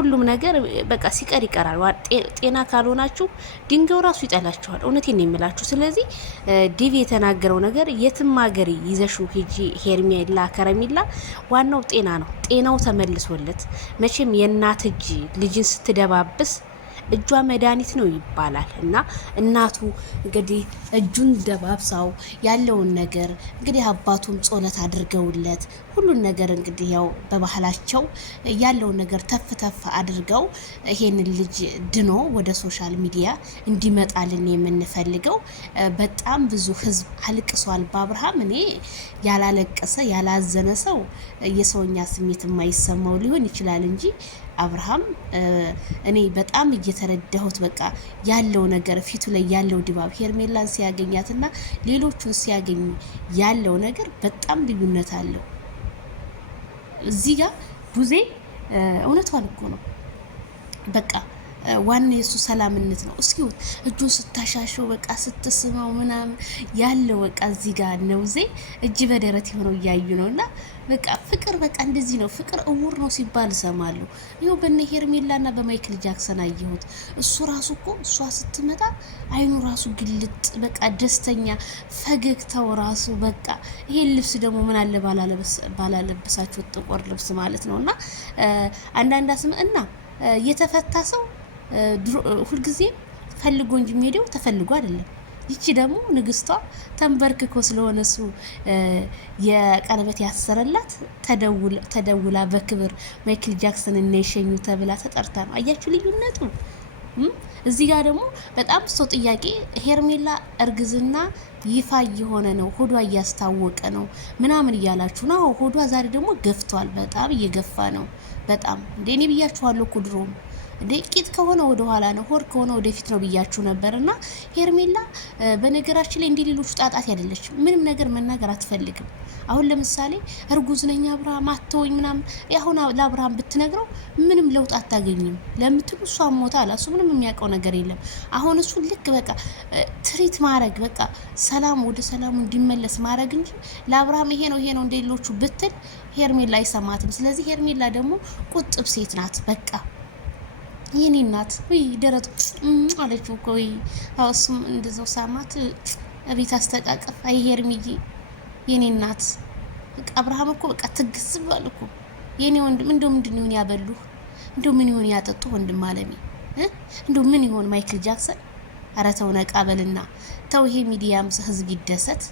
ሁሉም ነገር በቃ ሲቀር ይቀራል። ጤና ካልሆናችሁ ድንጋዩ ራሱ ይጠላችኋል። እውነቴን ነው የምላችሁ። ስለዚህ ዲቪ የተናገረው ነገር የትም ሀገር ይዘሹ ሂጂ ሄርሜላ ከረሜላ፣ ዋናው ጤና ነው። ጤናው ተመልሶለት መቼም የእናት እጅ ልጅን ስትደባብስ እጇ መድኃኒት ነው ይባላል። እና እናቱ እንግዲህ እጁን ደባብሳው ያለውን ነገር እንግዲህ አባቱም ጾለት አድርገውለት ሁሉን ነገር እንግዲህ ያው በባህላቸው ያለውን ነገር ተፍ ተፍ አድርገው ይሄንን ልጅ ድኖ ወደ ሶሻል ሚዲያ እንዲመጣልን የምንፈልገው። በጣም ብዙ ህዝብ አልቅሷል በአብርሃም። እኔ ያላለቀሰ ያላዘነ ሰው የሰውኛ ስሜት የማይሰማው ሊሆን ይችላል እንጂ አብርሃም እኔ በጣም እየተረዳሁት በቃ ያለው ነገር ፊቱ ላይ ያለው ድባብ ሄርሜላን ሲያገኛትና ሌሎቹን ሲያገኝ ያለው ነገር በጣም ልዩነት አለው። እዚህ ጋር ቡዜ እውነቷን እኮ ነው። በቃ ዋና የሱ ሰላምነት ነው። እስኪ እጁን ስታሻሸው በቃ ስትስመው ምናምን ያለው በቃ እዚህ ጋር ነው እጅ በደረት የሆነው እያዩ ነው። እና በቃ ፍቅር በቃ እንደዚህ ነው። ፍቅር እውር ነው ሲባል እሰማለሁ። ይኸው በነ ሄርሜላና በማይክል ጃክሰን አየሁት። እሱ ራሱ እኮ እሷ ስትመጣ አይኑ ራሱ ግልጥ በቃ ደስተኛ ፈገግታው ራሱ በቃ ይሄን ልብስ ደግሞ ምን አለ ባላለበሳችሁ ጥቁር ልብስ ማለት ነው። እና አንዳንድ አስም እና የተፈታ ሰው ሁልጊዜ ፈልጎ እንጂ የሚሄደው ተፈልጎ አይደለም። ይቺ ደግሞ ንግስቷ ተንበርክኮ ስለሆነ እሱ የቀለበት ያሰረላት ተደውላ በክብር ማይክል ጃክሰን እና የሸኙ ተብላ ተጠርታ ነው። አያችሁ ልዩነቱ። እዚህ ጋር ደግሞ በጣም ሰው ጥያቄ ሄርሜላ እርግዝና ይፋ እየሆነ ነው፣ ሆዷ እያስታወቀ ነው ምናምን እያላችሁ ነው። ሆዷ ዛሬ ደግሞ ገፍቷል፣ በጣም እየገፋ ነው። በጣም እንዴ እኔ ብያችኋለሁ እኮ ድሮም እንዴ ቂጥ ከሆነ ወደ ኋላ ነው፣ ሆድ ከሆነ ወደፊት ነው ብያችሁ ነበርና ሄርሜላ በነገራችን ላይ እንደ ሌሎቹ ጣጣት አይደለች። ምንም ነገር መናገር አትፈልግም። አሁን ለምሳሌ እርጉዝ ነኝ አብርሃም አትወኝ ምናምን አሁን ለአብርሃም ብትነግረው ምንም ለውጥ አታገኝም ለምትሉ እሷ ሞታል። እሱ ምንም የሚያውቀው ነገር የለም። አሁን እሱ ልክ በቃ ትሪት ማድረግ በቃ ሰላም ወደ ሰላሙ እንዲመለስ ማድረግ እንጂ ለአብርሃም ይሄ ነው እንደ ሌሎቹ ብትል ሄርሜላ አይሰማትም። ስለዚህ ሄርሜላ ደግሞ ቁጥብ ሴት ናት። በቃ የኔ እናት ወይ ደረቱ አለችው እኮ ወይ አውስም እንደዛው ሳማት እቤት አስተቃቀፍ። አይ ሄርሚዬ የኔ እናት በቃ አብርሃም እኮ በቃ ትግስ ብሏል እኮ የኔ ወንድም። እንደው ምንድን ይሆን ያበሉ? እንደው ምን ይሆን ያጠጡ? ወንድም አለሚ እንደው ምን ይሆን ማይክል ጃክሰን? ኧረ ተው ነቃ በልና ተው። ይሄ ሚዲያም ህዝብ ይደሰት።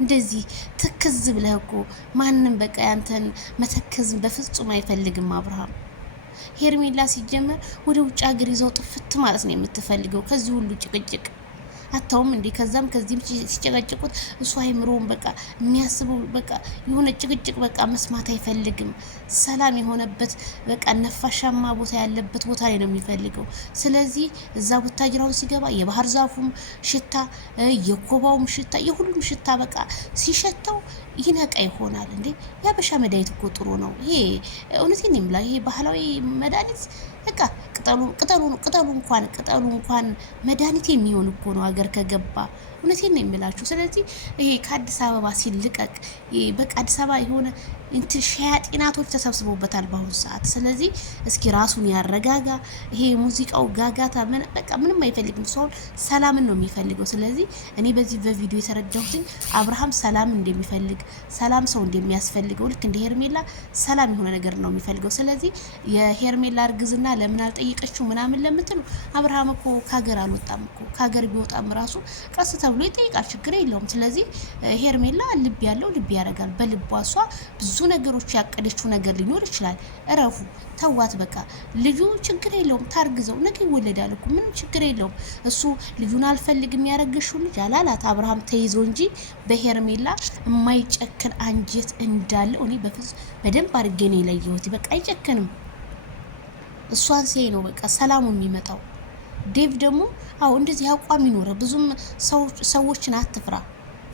እንደዚህ ትክዝ ብለህ እኮ ማንም በቃ ያንተን መተከዝ በፍጹም አይፈልግም አብርሃም። ሄርሜላ ሲጀመር ወደ ውጭ ሀገር ይዘው ጥፍት ማለት ነው የምትፈልገው ከዚህ ሁሉ ጭቅጭቅ። አታውም እንዴ? ከዛም ከዚህም ሲጨቀጭቁት እሱ አይምሮውን በቃ የሚያስበው በቃ የሆነ ጭቅጭቅ በቃ መስማት አይፈልግም። ሰላም የሆነበት በቃ ነፋሻማ ቦታ ያለበት ቦታ ላይ ነው የሚፈልገው። ስለዚህ እዛ ቡታጅራውን ሲገባ የባህር ዛፉም ሽታ የኮባውም ሽታ የሁሉም ሽታ በቃ ሲሸተው ይነቃ ይሆናል። እንዴ ያበሻ መድኃኒት እኮ ጥሩ ነው። ይሄ እውነቴን ነው የምላው። ይሄ ባህላዊ መድኃኒት በቃ ቅጠሉ እንኳን መድኃኒት የሚሆን እኮ ነው ሀገር ከገባ። እውነቴን ነው የምላችሁ። ስለዚህ ይሄ ከአዲስ አበባ ሲልቀቅ በቃ አዲስ አበባ የሆነ እንትን ሸያጢናቶች ተሰብስበውበታል በአሁኑ ሰዓት። ስለዚህ እስኪ ራሱን ያረጋጋ። ይሄ ሙዚቃው ጋጋታ በቃ ምንም አይፈልግም። ሰው ሰላምን ነው የሚፈልገው። ስለዚህ እኔ በዚህ በቪዲዮ የተረዳሁትን አብርሃም ሰላም እንደሚፈልግ ሰላም ሰው እንደሚያስፈልገው ልክ እንደ ሄርሜላ ሰላም የሆነ ነገር ነው የሚፈልገው። ስለዚህ የሄርሜላ እርግዝና ለምን አልጠየቀችው ምናምን ለምትሉ አብርሃም እኮ ከሀገር አልወጣም እኮ። ከሀገር ቢወጣም ራሱ ቀስ ተብሎ ይጠይቃል፣ ችግር የለውም። ስለዚህ ሄርሜላ ልብ ያለው ልብ ያደርጋል። በልቧ እሷ ብዙ ነገሮች ያቀደችው ነገር ሊኖር ይችላል። እረፉ፣ ተዋት በቃ። ልጁ ችግር የለውም፣ ታርግዘው ነገ ይወለዳል እኮ ምንም ችግር የለውም። እሱ ልጁን አልፈልግም ያረገሽው ልጅ አላላት። አብርሃም ተይዞ እንጂ በሄርሜላ የማይጨክን አንጀት እንዳለው እኔ በደንብ አድርጌ ነው የለየሁት። በቃ አይጨክንም። እሷን ሲያይ ነው በቃ ሰላሙ የሚመጣው። ዴቭ ደግሞ አዎ እንደዚህ አቋም ይኖረ። ብዙም ሰዎችን አትፍራ፣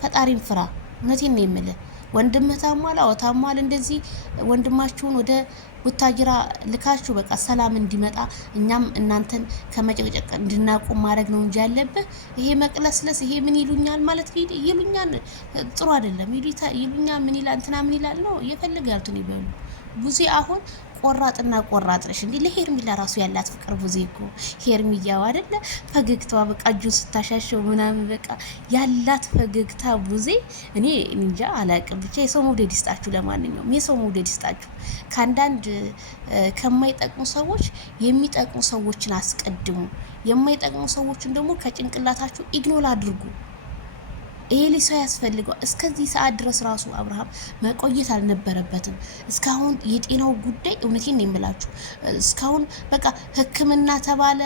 ፈጣሪን ፍራ። እውነቴን ነው የምልህ። ወንድምህ ታሟል፣ አዎ ታሟል። እንደዚህ ወንድማችሁን ወደ ቡታጅራ ልካችሁ በቃ ሰላም እንዲመጣ እኛም እናንተን ከመጨቅጨቅ እንድናቆም ማድረግ ነው እንጂ ያለብህ ይሄ መቅለስለስ፣ ይሄ ምን ይሉኛል ማለት ይሉኛል ጥሩ አይደለም። ይሉኛል ምን ይላል እንትና ምን ይላል ነው የፈለገ ያልቱን ይበሉ። ቡዜ አሁን ቆራጥና ቆራጥ ነሽ እንዴ? ለሄርሚላ ራሱ ያላት ፍቅር ቡዜ እኮ ሄርሚያው አይደለ ፈገግታዋ በቃ እጁን ስታሻሸው ምናምን በቃ ያላት ፈገግታ ቡዜ እኔ እንጃ አላቅም። ብቻ የሰው መውደድ ይስጣችሁ። ለማንኛውም የሰው መውደድ ይስጣችሁ። ከአንዳንድ ከማይጠቅሙ ሰዎች የሚጠቅሙ ሰዎችን አስቀድሙ። የማይጠቅሙ ሰዎችን ደግሞ ከጭንቅላታችሁ ኢግኖር አድርጉ። ይሄ ልጅ ሰው ያስፈልገዋል። እስከዚህ ሰዓት ድረስ ራሱ አብርሃም መቆየት አልነበረበትም። እስካሁን የጤናው ጉዳይ እውነቴን ነው የምላችሁ። እስካሁን በቃ ሕክምና ተባለ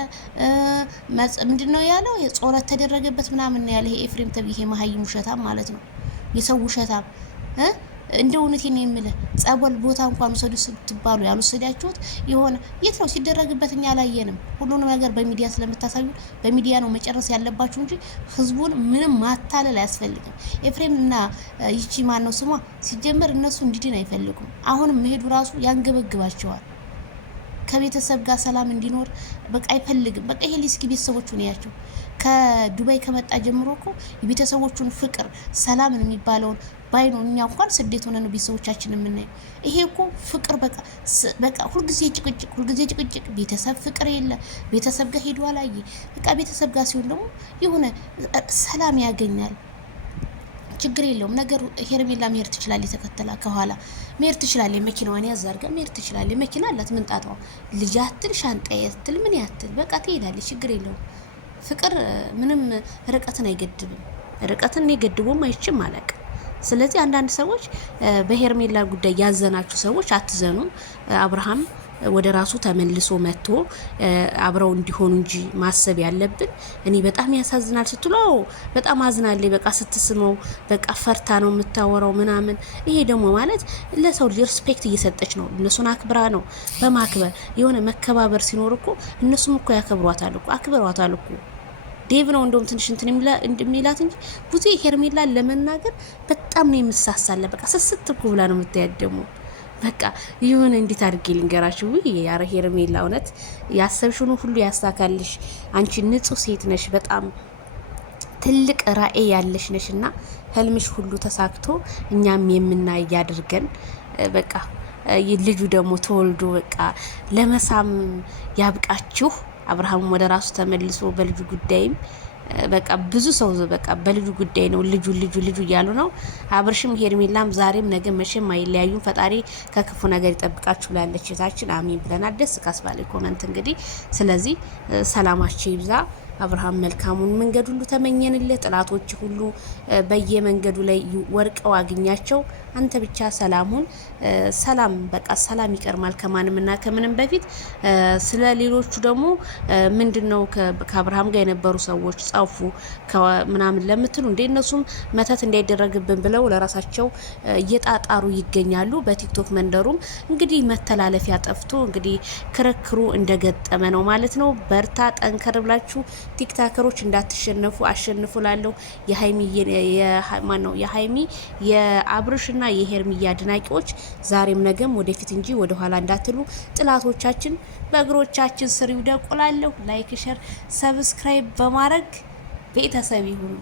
ምንድነው ያለው የጾረት ተደረገበት ምናምን ያለ ይሄ ኤፍሬም ተብዬ መሀይም ውሸታም ማለት ነው። የሰው ውሸታም እንደ እውነቴን ነው የምልህ። ጸበል ቦታ እንኳን ወሰዱ ስትባሉ ያልወሰዳችሁት የሆነ የት ነው ሲደረግበት? እኛ አላየንም። ሁሉንም ነገር በሚዲያ ስለምታሳዩ በሚዲያ ነው መጨረስ ያለባችሁ እንጂ ህዝቡን ምንም ማታለል አያስፈልግም። ኤፍሬም እና ይቺ ማን ነው ስሟ ሲጀመር እነሱ እንዲድን አይፈልጉም። አሁንም መሄዱ ራሱ ያንገበግባቸዋል። ከቤተሰብ ጋር ሰላም እንዲኖር በቃ አይፈልግም። በቃ ይሄ ሊስኪ ቤተሰቦቹን ያያቸው ከዱባይ ከመጣ ጀምሮ እኮ የቤተሰቦቹን ፍቅር ሰላምን የሚባለውን ባይኖ እኛ እንኳን ስደት ሆነ ነው ቤተሰቦቻችን የምናየው። ይሄ እኮ ፍቅር በቃ ሁልጊዜ ጭቅጭቅ፣ ቤተሰብ ፍቅር የለ። ቤተሰብ ጋር ሄዶ አላየ። በቃ ቤተሰብ ጋር ሲሆን ደግሞ የሆነ ሰላም ያገኛል። ችግር የለውም ነገሩ። ሄርሜላ መሄድ ትችላለች፣ ተከተላ ከኋላ መሄድ ትችላለች። መኪናዋን ያዛርጋ መሄድ ትችላለች። መኪና አላት። ምንጣጣው ልጅ አትል ሻንጣ ያትል ምን ያትል በቃ ትሄዳለች። ችግር የለውም። ፍቅር ምንም ርቀትን አይገድብም። ርቀትን ገድቦም አይችም አለቅ። ስለዚህ አንዳንድ ሰዎች በሄርሜላ ጉዳይ ያዘናችሁ ሰዎች አትዘኑ። አብርሃም ወደ ራሱ ተመልሶ መጥቶ አብረው እንዲሆኑ እንጂ ማሰብ ያለብን። እኔ በጣም ያሳዝናል ስትለው በጣም አዝናለሁ። በቃ ስትስመው በቃ ፈርታ ነው የምታወራው ምናምን። ይሄ ደግሞ ማለት ለሰው ልጅ ሪስፔክት እየሰጠች ነው። እነሱን አክብራ ነው። በማክበር የሆነ መከባበር ሲኖር እኮ እነሱም እኮ ያከብሯታል እኮ አክብሯታል እኮ። ዴቭ ነው እንደውም ትንሽ እንትን እንደሚላት እንጂ ብዙ ሄርሜላን ለመናገር በጣም ነው የምሳሳለ። በቃ ስስት እኮ ብላ ነው የምትያድ ደግሞ በቃ ይሁን እንዴት አድርጌ ልንገራችሁ? ያረ ሄርሜላ እውነት ያሰብሽውን ሁሉ ያሳካልሽ። አንቺ ንጹህ ሴት ነሽ፣ በጣም ትልቅ ራዕይ ያለሽ ነሽና ህልምሽ ሁሉ ተሳክቶ እኛም የምናይ ያድርገን። በቃ ልጁ ደግሞ ተወልዶ በቃ ለመሳም ያብቃችሁ። አብርሃም ወደ ራሱ ተመልሶ በልጁ ጉዳይም በቃ ብዙ ሰው በቃ በልጁ ጉዳይ ነው ልጁ እያሉ ነው። አብርሽም ሄርሜላም ዛሬም ነገ መቼም አይለያዩም። ፈጣሪ ከክፉ ነገር ይጠብቃችሁ ብላለች እህታችን። አሚን ብለናል። ደስ ካስባለ ኮመንት እንግዲህ። ስለዚህ ሰላማችሁ ይብዛ። አብርሃም መልካሙን መንገድ ሁሉ ተመኘንልህ። ጥላቶች ሁሉ በየመንገዱ ላይ ወርቀው አግኛቸው። አንተ ብቻ ሰላሙን ሰላም በቃ ሰላም ይቀርማል ከማንምና ከምንም በፊት። ስለ ሌሎቹ ደግሞ ምንድነው ከአብርሃም ጋር የነበሩ ሰዎች ጻፉ ምናምን ለምትሉ እንደ እነሱም መተት እንዳይደረግብን ብለው ለራሳቸው እየጣጣሩ ይገኛሉ። በቲክቶክ መንደሩም እንግዲህ መተላለፊያ ጠፍቶ እንግዲህ ክርክሩ እንደገጠመ ነው ማለት ነው። በርታ ጠንከር ብላችሁ ቲክታከሮች እንዳትሸነፉ አሸንፉ ላለው የሀይሚ የአብርሽና የሄርሚያ አድናቂዎች ዛሬም ነገም ወደፊት እንጂ ወደ ኋላ እንዳትሉ። ጥላቶቻችን በእግሮቻችን ስር ይውደቁላለሁ። ላይክ፣ ሸር፣ ሰብስክራይብ በማድረግ ቤተሰብ ይሁኑ።